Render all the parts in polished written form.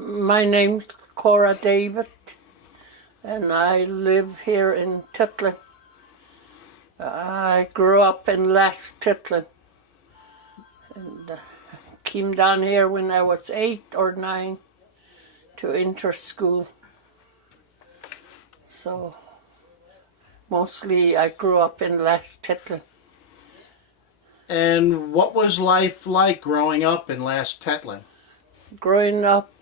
My name's Cora David, and I live here in Titlin. I grew up in Last Titlin, and came down here when I was 8 or 9 to enter school. So mostly I grew up in Last Titlin. And what was life like growing up in Last Tetlin? Growing up,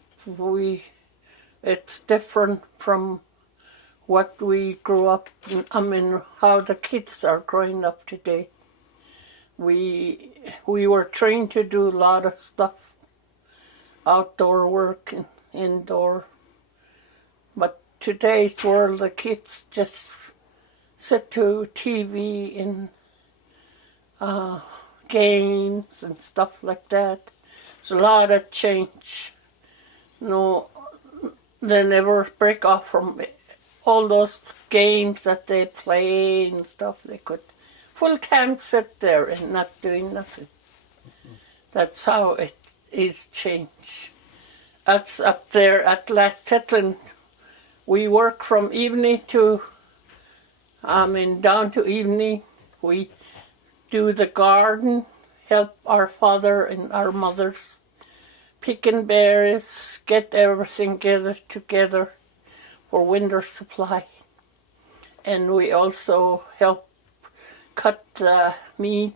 it's different from what we grew up in, how the kids are growing up today. We were trained to do a lot of stuff, outdoor work and indoor. But today's world, the kids just sit to TV and games and stuff like that. There's a lot of change. No, they never break off from all those games that they play and stuff. They could full time sit there and not doing nothing. That's how it is changed. That's up there at Last Titlin. We work from evening to, down to evening. We do the garden, help our father and our mothers, picking berries, get everything gathered together for winter supply. And we also help cut the meat,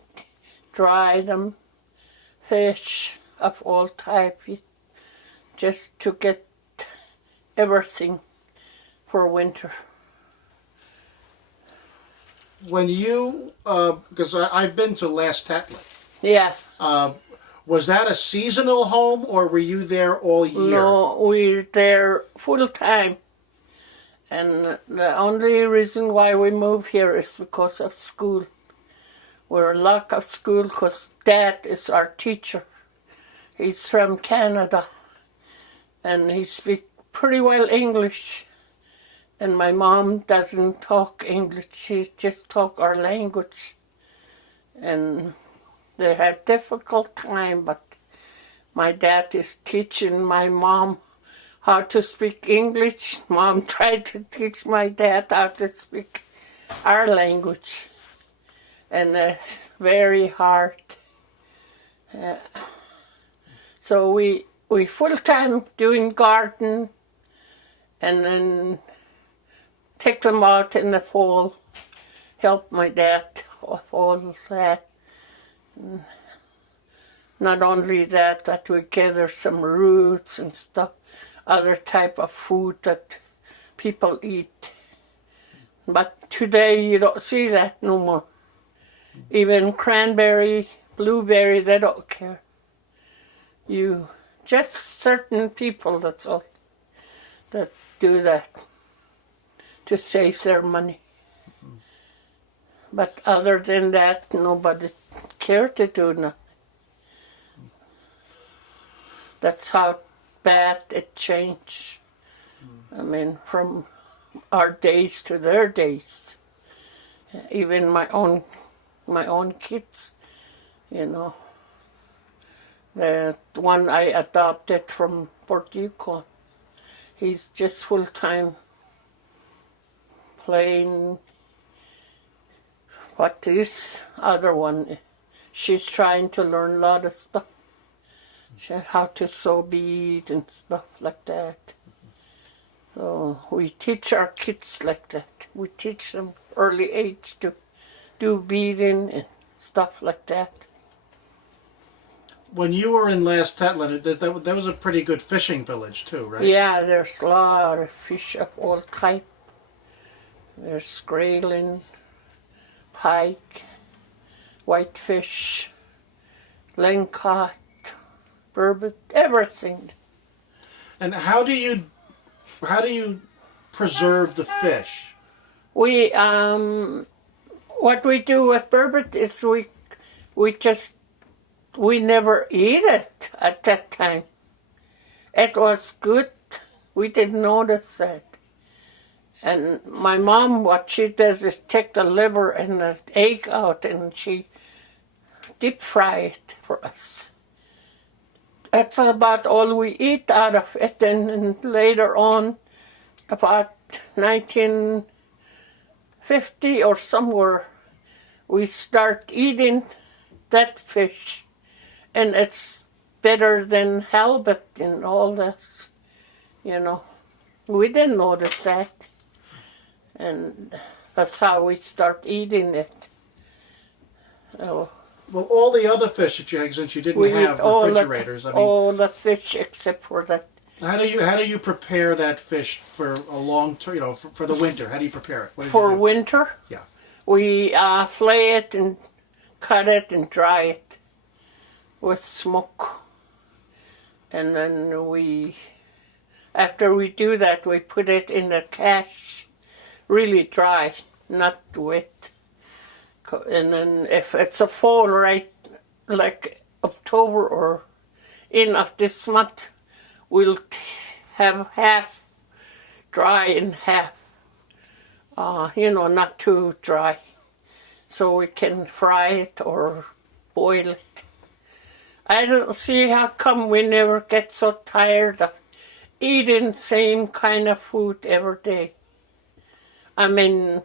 dry them, fish of all types, just to get everything for winter. When you, because I've been to Last Tetlin. Yeah. Was that a seasonal home, or were you there all year? No, we're there full time. And the only reason why we moved here is because of school. We're lack of school because Dad is our teacher. He's from Canada, and he speaks pretty well English. And my mom doesn't talk English, she just talks our language. And they have difficult time, but my dad is teaching my mom how to speak English. Mom tried to teach my dad how to speak our language. And it's very hard. So we full time doing garden, and then take them out in the fall, help my dad with all that. Not only that we gather some roots and stuff, other type of food that people eat. But today you don't see that no more. Even cranberry, blueberry, they don't care. Just certain people, that's all, that do that to save their money. But other than that, nobody cares to do nothing. That's how bad it changed. From our days to their days. Even my own kids, The one I adopted from Port Yukon, he's just full-time playing. What this other one, she's trying to learn a lot of stuff. How to sew beads and stuff like that. So we teach our kids like that. We teach them early age to do beading and stuff like that. When you were in Last Tetlin, that was a pretty good fishing village too, right? Yeah, there's a lot of fish of all types. There's grayling, pike, whitefish, lingcod, burbot, everything. And how do you preserve the fish? We what we do with burbot is we never eat it at that time. It was good. We didn't notice that. And my mom, what she does is take the liver and the egg out, and she deep fry it for us. that's about all we eat out of it. And later on, about 1950 or somewhere, we start eating that fish. And it's better than halibut and all this, you know. We didn't notice that. And that's how we start eating it. Oh. Well, all the other fish that you had, since you didn't have refrigerators, all the fish except for that. How do you prepare that fish for a long term? You know, for the winter. How do you prepare it? What For you do? winter, Yeah. we flay it and cut it and dry it with smoke, and then after we do that, we put it in the cache, really dry, not wet. And then if it's a fall, right, like October or end of this month, we'll have half dry and half, not too dry. So we can fry it or boil it. I don't see how come we never get so tired of eating same kind of food every day. I mean,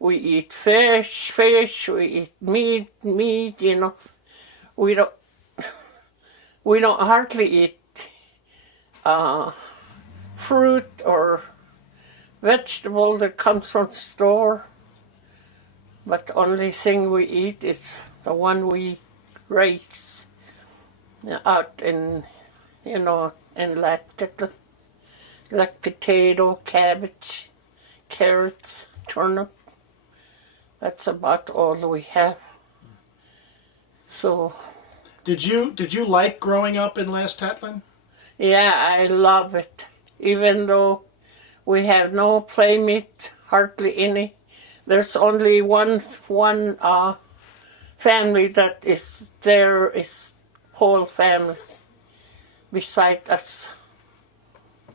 we eat fish, we eat meat, you know. We don't hardly eat fruit or vegetable that comes from the store. But the only thing we eat is the one we raise out in, in like potato, cabbage, carrots, turnip. That's about all we have. So. Did you like growing up in Last Hetland? Yeah, I love it. Even though we have no playmate, hardly any. There's only one family that is there, is whole family beside us.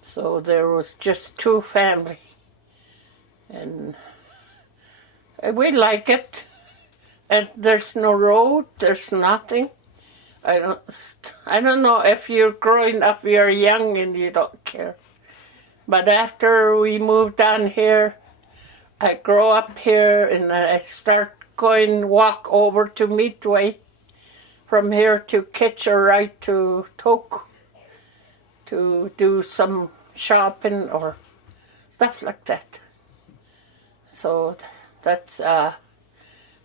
So there was just two families, and we like it. And there's no road, there's nothing. I don't know if you're growing up, you're young and you don't care. But after we moved down here, I grow up here and I start walk over to Midway, from here to Kitcher, right to Tok, to do some shopping or stuff like that. So that's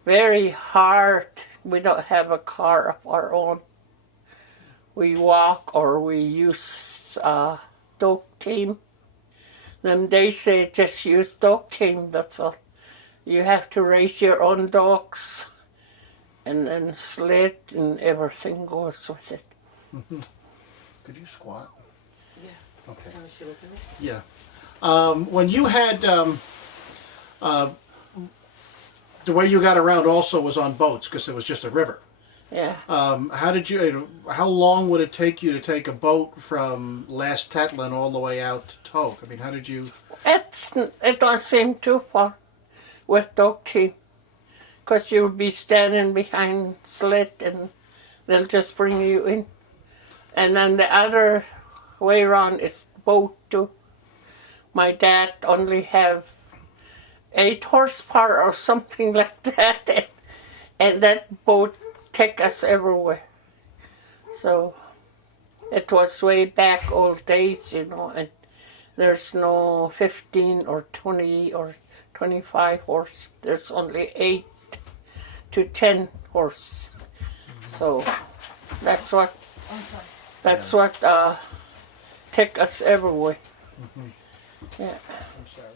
very hard. We don't have a car of our own. We walk or we use dog team. Them days they just use dog team, that's all. You have to raise your own dogs and then sled and everything goes with it. Mm-hmm. Could you squat? Yeah. Okay. Want to look at me? Yeah. When you had the way you got around also was on boats because it was just a river. Yeah. How long would it take you to take a boat from Last Hetland all the way out to Tok? I mean, how did you? It don't seem too far with dog team, because you'll be standing behind sled and they'll just bring you in. And then the other way around is boat too. My dad only have 8 horsepower or something like that, and that boat take us everywhere. So it was way back old days, you know, and there's no 15 or 20 or 25 horse. There's only 8 to 10 horse. So that's what take us everywhere. Mm-hmm. Yeah. I'm sorry.